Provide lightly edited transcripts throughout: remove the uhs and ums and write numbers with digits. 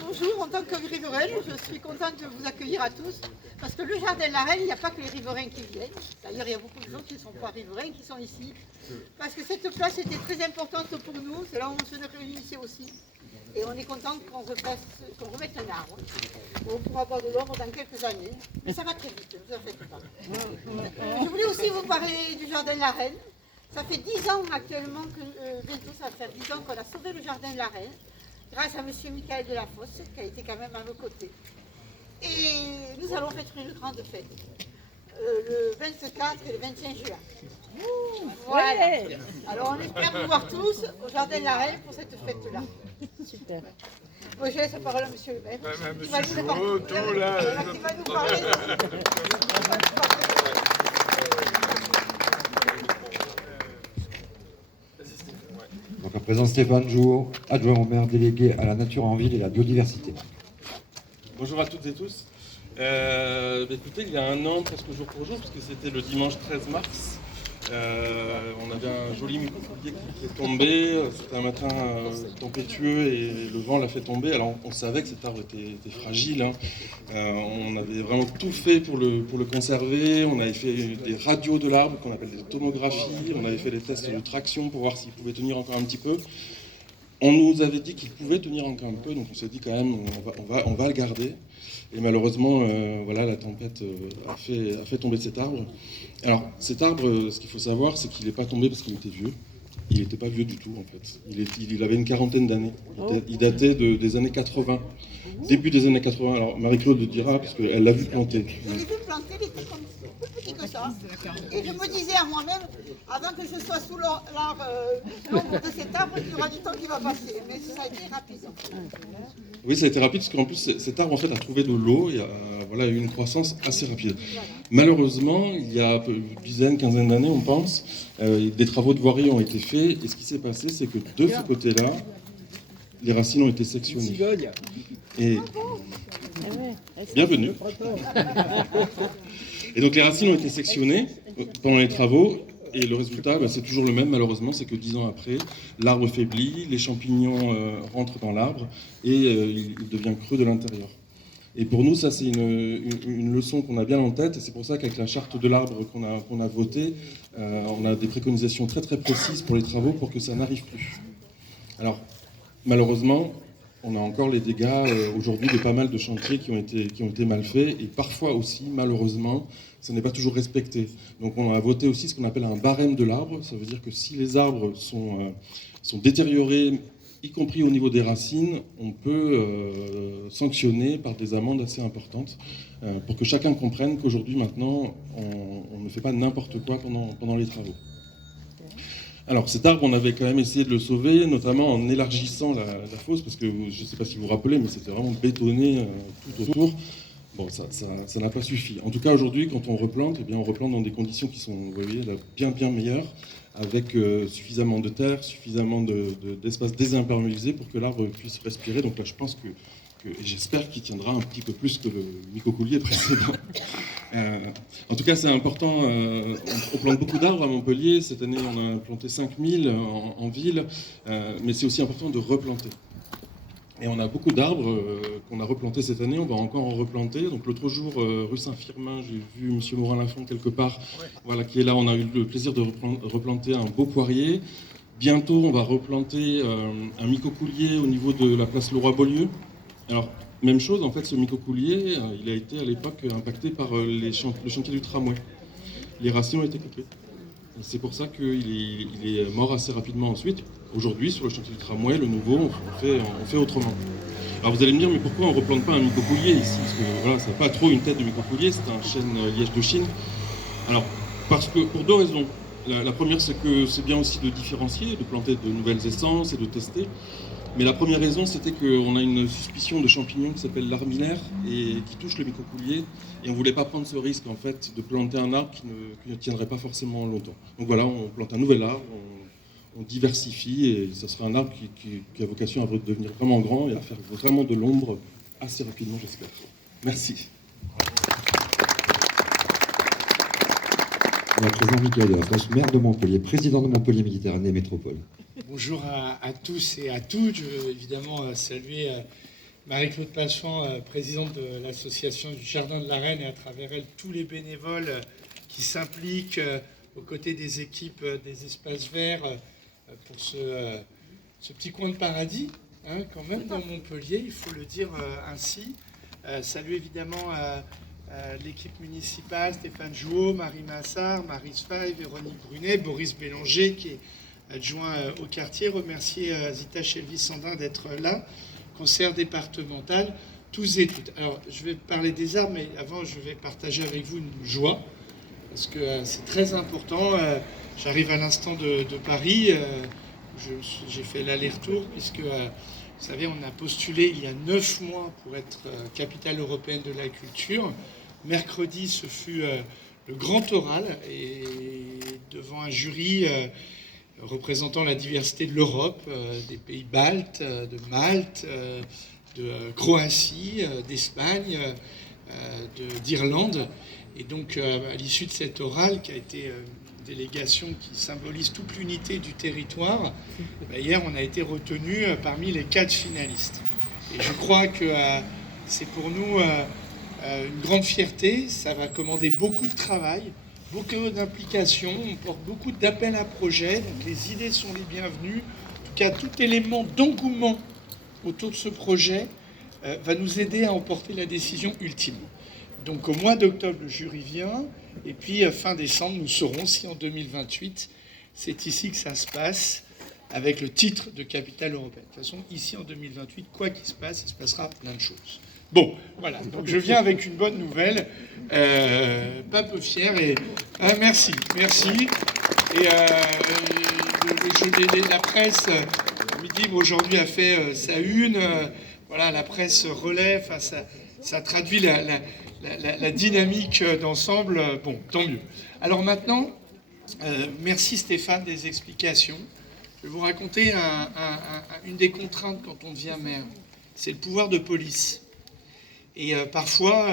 Bonjour, en tant que riveraine, je suis contente de vous accueillir à tous. Parce que le jardin de la Reine, il n'y a pas que les riverains qui viennent. D'ailleurs, il y a beaucoup de gens qui ne sont pas riverains, qui sont ici. Parce que cette place était très importante pour nous. C'est là où on se réunissait aussi. Et on est content qu'on remette un arbre. On pourra avoir de l'ombre dans quelques années. Mais ça va très vite, ne vous en faites pas. Je voulais aussi vous parler du jardin de la Reine. Ça fait 10 ans actuellement, bientôt ça va faire 10 ans qu'on a sauvé le jardin de la Reine, grâce à M. Michael Delafosse, qui a été quand même à nos côtés. Et nous allons faire une grande fête, le 24 et le 25 juin. Voilà. Alors on espère vous voir tous au jardin de la Reine pour cette fête-là. Super. Moi je laisse la parole à M. le maire. Qui va nous parler. Donc, à présent, Stéphane Jouot, adjoint au maire délégué à la nature en ville et la biodiversité. Bonjour à toutes et tous. Écoutez, il y a un an, presque jour pour jour, parce que c'était le dimanche 13 mars, on avait un joli micocoulier qui est tombé. C'était un matin tempétueux et le vent l'a fait tomber. Alors on savait que cet arbre était fragile. Hein. On avait vraiment tout fait pour le conserver. On avait fait des radios de l'arbre qu'on appelle des tomographies. On avait fait des tests de traction pour voir s'il pouvait tenir encore un petit peu. On nous avait dit qu'il pouvait tenir encore un peu, donc on s'est dit quand même on va le garder. Et malheureusement, voilà, la tempête a fait tomber cet arbre. Alors cet arbre, ce qu'il faut savoir, c'est qu'il n'est pas tombé parce qu'il était vieux. Il n'était pas vieux du tout en fait. Il avait une quarantaine d'années. Il datait des années 80, début des années 80. Alors Marie-Claude le dira parce qu'elle l'a vu planter. Je l'ai vu planter, il était comme plus petit que ça. Et je me disais à moi-même, avant que je sois sous l'ombre de cet arbre, il y aura du temps qui va passer. Mais ça a été rapide. Oui, ça a été rapide parce qu'en plus cet arbre en fait a trouvé de l'eau et a eu une croissance assez rapide. Malheureusement, il y a une dizaine, quinzaine d'années, on pense, des travaux de voirie ont été faits et ce qui s'est passé, c'est que de ce côté-là, les racines ont été sectionnées. Et bienvenue. Et donc les racines ont été sectionnées pendant les travaux. Et le résultat, c'est toujours le même malheureusement, c'est que 10 ans après, l'arbre faiblit, les champignons rentrent dans l'arbre et il devient creux de l'intérieur. Et pour nous, ça c'est une leçon qu'on a bien en tête et c'est pour ça qu'avec la charte de l'arbre qu'on a votée, on a des préconisations très très précises pour les travaux pour que ça n'arrive plus. Alors malheureusement, on a encore les dégâts aujourd'hui de pas mal de chantiers qui ont été mal faits et parfois aussi, malheureusement, ça n'est pas toujours respecté. Donc on a voté aussi ce qu'on appelle un barème de l'arbre. Ça veut dire que si les arbres sont détériorés, y compris au niveau des racines, on peut sanctionner par des amendes assez importantes pour que chacun comprenne qu'aujourd'hui, maintenant, on ne fait pas n'importe quoi pendant les travaux. Alors cet arbre, on avait quand même essayé de le sauver, notamment en élargissant la fosse, parce que je ne sais pas si vous vous rappelez, mais c'était vraiment bétonné tout autour. Bon, ça n'a pas suffi. En tout cas, aujourd'hui, quand on replante, eh bien, on replante dans des conditions qui sont, vous voyez, là, bien meilleures, avec suffisamment de terre, suffisamment d'espace désimperméabilisé pour que l'arbre puisse respirer. Donc là, je pense que j'espère qu'il tiendra un petit peu plus que le micocoulier précédent. En tout cas, c'est important. On plante beaucoup d'arbres à Montpellier. Cette année, on a planté 5000 en ville. Mais c'est aussi important de replanter. Et on a beaucoup d'arbres qu'on a replantés cette année. On va encore en replanter. Donc l'autre jour, rue Saint-Firmin, j'ai vu M. Morin-Lafont quelque part, voilà, qui est là. On a eu le plaisir de replanter un beau poirier. Bientôt, on va replanter un micocoulier au niveau de la place Leroy-Beaulieu. Alors, même chose, en fait, ce micocoulier, il a été à l'époque impacté par le chantier du tramway. Les racines ont été coupées. C'est pour ça qu'il est mort assez rapidement ensuite. Aujourd'hui, sur le chantier du tramway, le nouveau, on fait autrement. Alors vous allez me dire, mais pourquoi on ne replante pas un micocoulier ici? Parce que voilà, ça n'a pas trop une tête de micocoulier, c'est un chêne liège de Chine. Alors, parce que pour deux raisons. La première, c'est que c'est bien aussi de différencier, de planter de nouvelles essences et de tester. Mais la première raison, c'était qu'on a une suspicion de champignons qui s'appelle l'armillaire et qui touche le micocoulier. Et on ne voulait pas prendre ce risque, en fait, de planter un arbre qui ne tiendrait pas forcément longtemps. Donc voilà, on plante un nouvel arbre, on diversifie et ça sera un arbre qui a vocation à devenir vraiment grand et à faire vraiment de l'ombre assez rapidement, j'espère. Merci. On a présent Michael Delafos, maire de Montpellier, président de Montpellier Méditerranée Métropole. Bonjour à tous et à toutes. Je veux évidemment saluer Marie-Claude Pachon, présidente de l'association du Jardin de la Reine, et à travers elle tous les bénévoles qui s'impliquent aux côtés des équipes des espaces verts pour ce petit coin de paradis, hein, quand même, dans Montpellier, il faut le dire ainsi. Saluer évidemment l'équipe municipale, Stéphane Jouot, Marie Massard, Marie Sfay, Véronique Brunet, Boris Bélanger qui est adjoint au quartier. Remercier Zita Chelvis-Sandin d'être là. Conseil départemental, tous et toutes. Alors, je vais parler des arbres, mais avant, je vais partager avec vous une joie, parce que c'est très important. J'arrive à l'instant de Paris. J'ai fait l'aller-retour, puisque, vous savez, on a postulé il y a 9 mois pour être capitale européenne de la culture. Mercredi, ce fut le grand oral, et devant un jury représentant la diversité de l'Europe, des pays baltes, de Malte, de Croatie, d'Espagne, d'Irlande. Et donc, à l'issue de cet oral, qui a été une délégation qui symbolise toute l'unité du territoire, hier, on a été retenu parmi les 4 finalistes. Et je crois que c'est pour nous une grande fierté. Ça va commander beaucoup de travail, beaucoup d'implications, on porte beaucoup d'appels à projets, donc les idées sont les bienvenues. En tout cas, tout élément d'engouement autour de ce projet va nous aider à emporter la décision ultime. Donc au mois d'octobre, le jury vient, et puis fin décembre, nous saurons si en 2028, c'est ici que ça se passe, avec le titre de capitale européenne. De toute façon, ici en 2028, quoi qu'il se passe, il se passera plein de choses. Bon, voilà, donc je viens avec une bonne nouvelle, pas peu fier, et merci. Et la presse, Midi aujourd'hui a fait sa une, voilà, la presse relève, ça traduit la dynamique d'ensemble, bon, tant mieux. Alors maintenant, merci Stéphane des explications. Je vais vous raconter une des contraintes quand on devient maire, c'est le pouvoir de police. Et parfois,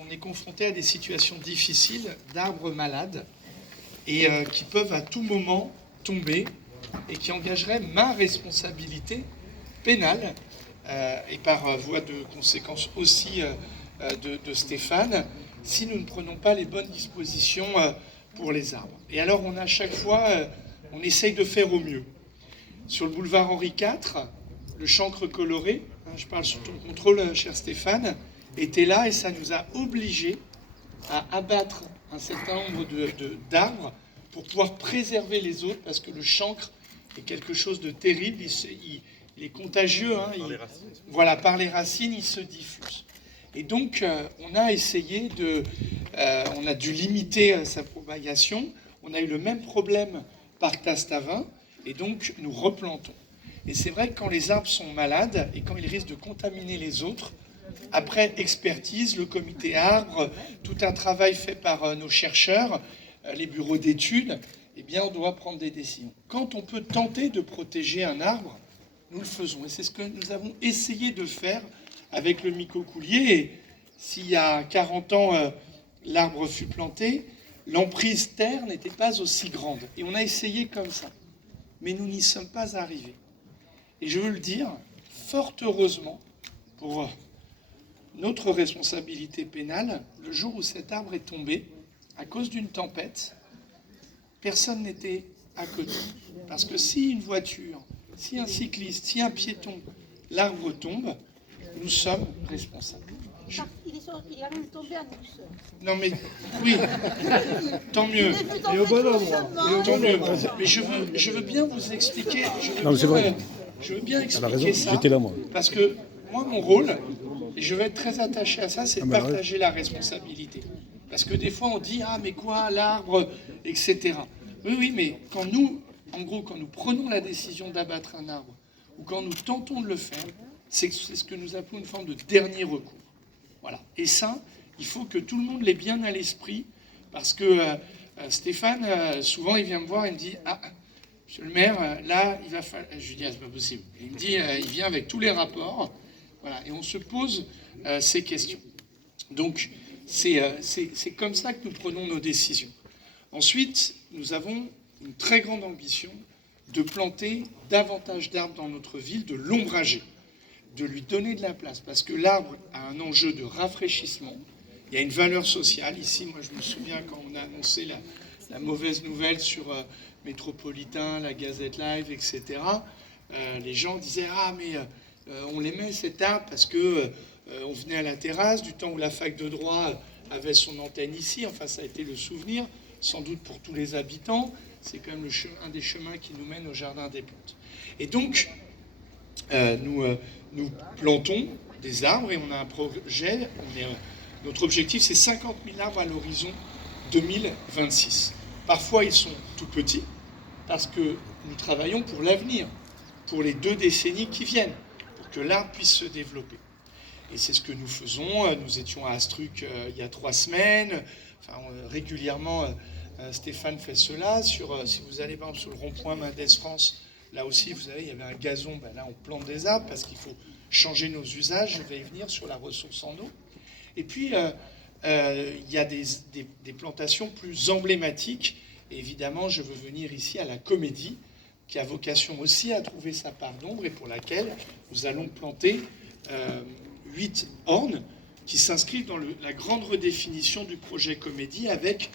on est confronté à des situations difficiles d'arbres malades et qui peuvent à tout moment tomber et qui engageraient ma responsabilité pénale et par voie de conséquence aussi de Stéphane, si nous ne prenons pas les bonnes dispositions pour les arbres. Et alors, on a à chaque fois, on essaye de faire au mieux. Sur le boulevard Henri IV, le chancre coloré, je parle sous ton contrôle, cher Stéphane, était là et ça nous a obligés à abattre un certain nombre d'arbres pour pouvoir préserver les autres, parce que le chancre est quelque chose de terrible, il est contagieux, hein, voilà, par les racines, il se diffuse. Et donc, on a essayé on a dû limiter sa propagation, on a eu le même problème par Tastavin, et donc nous replantons. Et c'est vrai que quand les arbres sont malades et quand ils risquent de contaminer les autres, après expertise, le comité arbre, tout un travail fait par nos chercheurs, les bureaux d'études, eh bien on doit prendre des décisions. Quand on peut tenter de protéger un arbre, nous le faisons. Et c'est ce que nous avons essayé de faire avec le micocoulier. Et s'il y a 40 ans, l'arbre fut planté, l'emprise terre n'était pas aussi grande. Et on a essayé comme ça. Mais nous n'y sommes pas arrivés. Et je veux le dire, fort heureusement, pour notre responsabilité pénale, le jour où cet arbre est tombé, à cause d'une tempête, personne n'était à côté. Parce que si une voiture, si un cycliste, si un piéton, l'arbre tombe, nous sommes responsables. Il est même tombé en douceur. Non mais, oui, tant mieux. Et au bon endroit. Tant mieux. Mais je veux bien vous expliquer. Je veux bien expliquer ça. J'étais là, moi. Parce que moi, mon rôle, et je vais être très attaché à ça, c'est de partager la responsabilité. Parce que des fois, on dit, ah, mais quoi, l'arbre, etc. Oui, mais quand nous, en gros, quand nous prenons la décision d'abattre un arbre, ou quand nous tentons de le faire, c'est ce que nous appelons une forme de dernier recours. Voilà. Et ça, il faut que tout le monde l'ait bien à l'esprit, parce que Stéphane, souvent, il vient me voir et me dit, ah, monsieur le maire, là, il va falloir... Je lui dis, ah, c'est pas possible. Il me dit, il vient avec tous les rapports, voilà, et on se pose ces questions. Donc, c'est comme ça que nous prenons nos décisions. Ensuite, nous avons une très grande ambition de planter davantage d'arbres dans notre ville, de l'ombrager, de lui donner de la place, parce que l'arbre a un enjeu de rafraîchissement, il y a une valeur sociale. Ici, moi je me souviens quand on a annoncé la mauvaise nouvelle sur Métropolitain, la Gazette Live, etc., les gens disaient « Ah, mais on l'aimait cet arbre parce que on venait à la terrasse du temps où la fac de droit avait son antenne ici. » Enfin, ça a été le souvenir, sans doute pour tous les habitants. C'est quand même un des chemins qui nous mène au Jardin des Plantes. Et donc, nous plantons des arbres et on a un projet. Notre objectif, c'est 50 000 arbres à l'horizon 2026. Parfois, ils sont tout petits parce que nous travaillons pour l'avenir, pour les 2 décennies qui viennent, pour que l'arbre puisse se développer. Et c'est ce que nous faisons. Nous étions à Astruc il y a 3 semaines. Enfin, régulièrement, Stéphane fait cela. Si vous allez par exemple sur le rond-point Mendès France, là aussi, vous savez, il y avait un gazon. Ben là, on plante des arbres parce qu'il faut changer nos usages. Je vais y venir sur la ressource en eau. Et puis, il y a des plantations plus emblématiques. Et évidemment, je veux venir ici à la Comédie, qui a vocation aussi à trouver sa part d'ombre et pour laquelle nous allons planter 8 ornes qui s'inscrivent dans la grande redéfinition du projet Comédie avec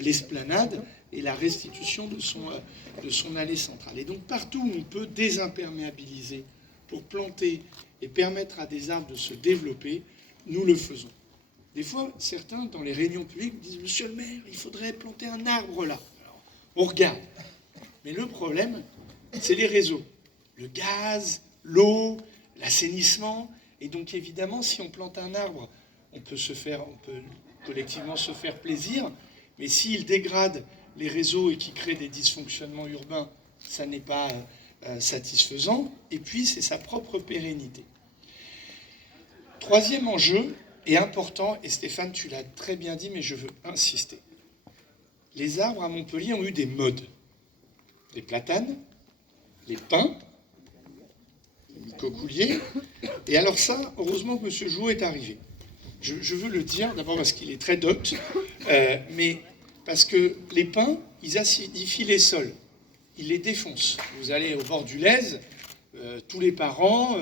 l'esplanade et la restitution de son allée centrale. Et donc partout où on peut désimperméabiliser pour planter et permettre à des arbres de se développer, nous le faisons. Des fois, certains, dans les réunions publiques, disent « Monsieur le maire, il faudrait planter un arbre là. » Alors, on regarde. Mais le problème, c'est les réseaux. Le gaz, l'eau, l'assainissement. Et donc, évidemment, si on plante un arbre, on peut collectivement se faire plaisir. Mais s'il dégrade les réseaux et qui crée des dysfonctionnements urbains, ça n'est pas satisfaisant. Et puis, c'est sa propre pérennité. Troisième enjeu, est important, et Stéphane, tu l'as très bien dit, mais je veux insister. Les arbres à Montpellier ont eu des modes. Les platanes, les pins, les coqueliers. Et alors ça, heureusement que M. Jouot est arrivé. Je veux le dire, d'abord parce qu'il est très docte, mais parce que les pins, ils acidifient les sols. Ils les défoncent. Vous allez au bord du Lèze, tous les parents,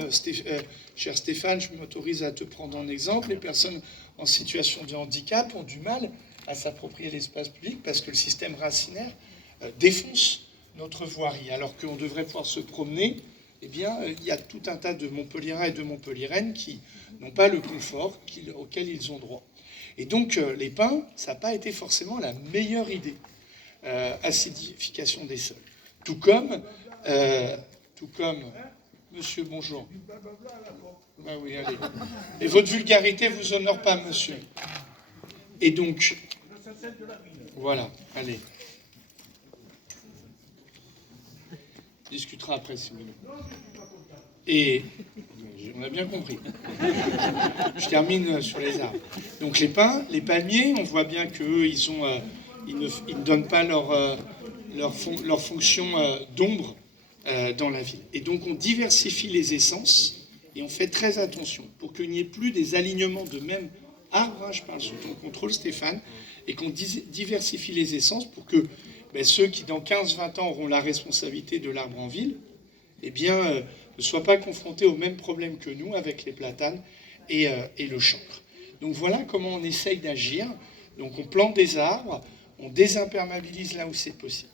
cher Stéphane, je m'autorise à te prendre en exemple, les personnes en situation de handicap ont du mal à s'approprier l'espace public parce que le système racinaire défonce notre voirie. Alors qu'on devrait pouvoir se promener, eh bien, il y a tout un tas de Montpelliérains et de Montpelliéraines qui n'ont pas le confort auquel ils ont droit. Et donc, les pins, ça n'a pas été forcément la meilleure idée. Acidification des sols. Tout comme, monsieur, bonjour. Ah oui, allez. Et votre vulgarité vous honore pas, monsieur. Et donc, voilà, allez. On discutera après, si vous voulez. Et on a bien compris. Je termine sur les arbres. Donc les pins, les palmiers, on voit bien qu'eux, ils ne donnent pas leur fonction d'ombre dans la ville. Et donc on diversifie les essences et on fait très attention pour qu'il n'y ait plus des alignements de même arbre, hein, je parle sous ton contrôle Stéphane, et qu'on diversifie les essences pour que ceux qui dans 15-20 ans auront la responsabilité de l'arbre en ville, eh bien, ne soient pas confrontés aux mêmes problèmes que nous avec les platanes et le chancre. Donc voilà comment on essaye d'agir. Donc on plante des arbres, on désimperméabilise là où c'est possible.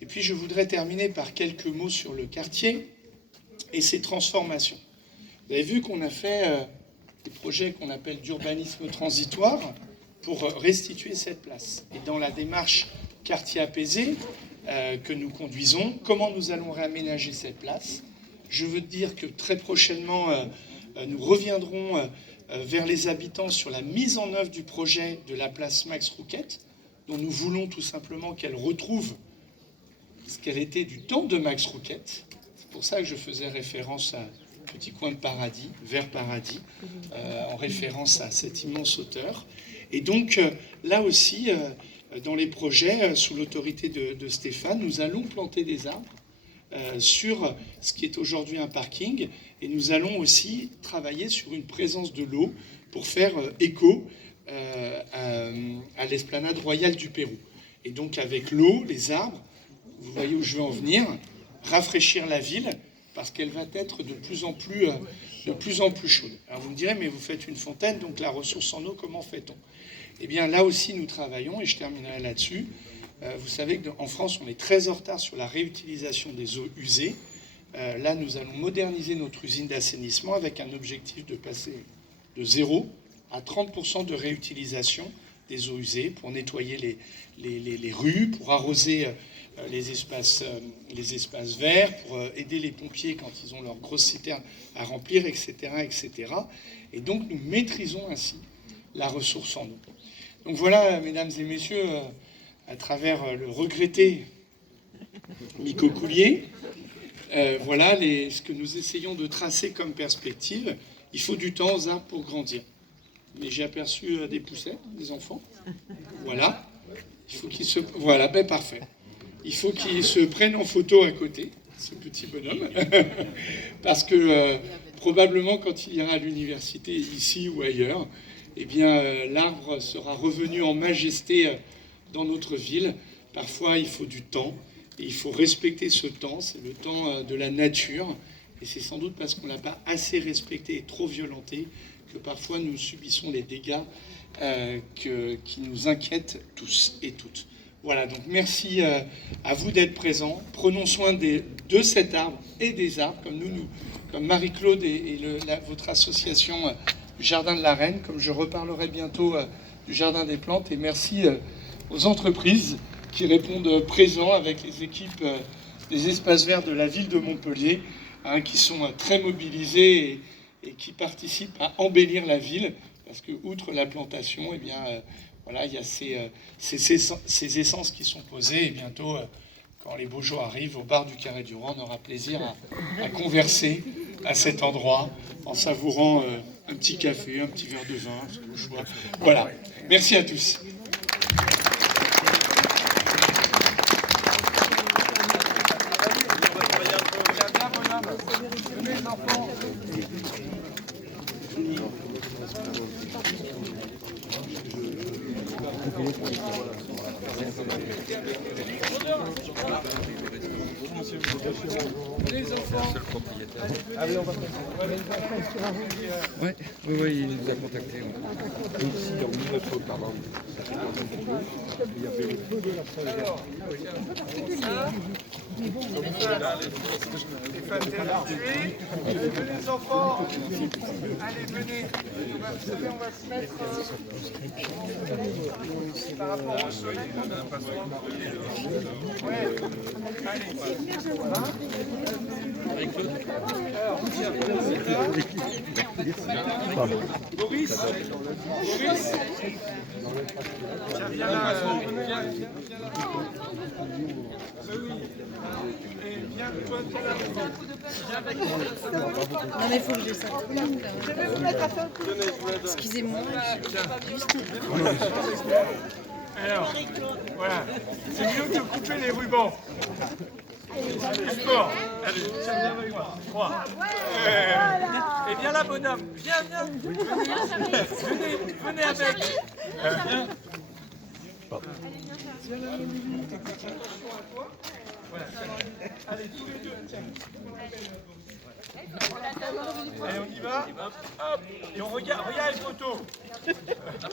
Et puis je voudrais terminer par quelques mots sur le quartier et ses transformations. Vous avez vu qu'on a fait des projets qu'on appelle d'urbanisme transitoire pour restituer cette place. Et dans la démarche quartier apaisé que nous conduisons, comment nous allons réaménager cette place? Je veux dire que très prochainement, nous reviendrons vers les habitants sur la mise en œuvre du projet de la place Max Rouquette, dont nous voulons tout simplement qu'elle retrouve ce qu'elle était du temps de Max Rouquette. C'est pour ça que je faisais référence à Petit coin de paradis, vers paradis, en référence à cette immense hauteur. Et donc, là aussi, dans les projets, sous l'autorité de Stéphane, nous allons planter des arbres sur ce qui est aujourd'hui un parking, et nous allons aussi travailler sur une présence de l'eau pour faire écho à l'esplanade royale du Pérou. Et donc avec l'eau, les arbres, vous voyez où je veux en venir, rafraîchir la ville, parce qu'elle va être de plus en plus chaude. Alors vous me direz, mais vous faites une fontaine, donc la ressource en eau, comment fait-on? Eh bien là aussi nous travaillons, et je terminerai là-dessus. Vous savez qu'en France, on est très en retard sur la réutilisation des eaux usées. Là, nous allons moderniser notre usine d'assainissement avec un objectif de passer de 0 à 30% de réutilisation des eaux usées pour nettoyer les rues, pour arroser les espaces verts, pour aider les pompiers quand ils ont leurs grosses citernes à remplir, etc., etc. Et donc, nous maîtrisons ainsi la ressource en eau. Donc voilà, mesdames et messieurs, à travers le regretté Miko Coulier, voilà ce que nous essayons de tracer comme perspective. Il faut du temps aux arbres pour grandir. Mais j'ai aperçu des poussettes, des enfants. Voilà. Il faut qu'ils se... Voilà, ben parfait. Il faut qu'ils se prennent en photo à côté, ce petit bonhomme. Parce que probablement, quand il ira à l'université, ici ou ailleurs, eh bien, l'arbre sera revenu en majesté dans notre ville. Parfois, il faut du temps. Et il faut respecter ce temps. C'est le temps de la nature. Et c'est sans doute parce qu'on ne l'a pas assez respecté et trop violenté que parfois nous subissons les dégâts qui nous inquiètent tous et toutes. Voilà, donc merci à vous d'être présents. Prenons soin de cet arbre et des arbres, comme Marie-Claude et votre association Jardin de la Reine, comme je reparlerai bientôt du Jardin des Plantes. Et merci aux entreprises qui répondent présents avec les équipes des espaces verts de la ville de Montpellier, qui sont très mobilisés et qui participent à embellir la ville, parce que outre la plantation, eh bien, voilà, il y a ces essences qui sont posées, et bientôt, quand les beaux jours arrivent, au bar du Carré du Roi, on aura plaisir à converser à cet endroit, en savourant un petit café, un petit verre de vin, au choix. Voilà, merci à tous. Oui, il nous a contactés. Ici, dans notre pardon. Il y avait le feu de la salle. Les enfants, allez, venez. On va se mettre par rapport au soleil. Boris, viens là. Et viens, toi, Non mais il faut que je ça. Excusez-moi. Alors, voilà. C'est mieux que de couper les rubans. Du sport. Allez, tiens, viens avec moi. 3. Et viens là, bonhomme. Viens. Venez avec. Viens. Voilà. Allez, tous les deux, tiens. Allez, on y va. Hop. Et on regarde les photos.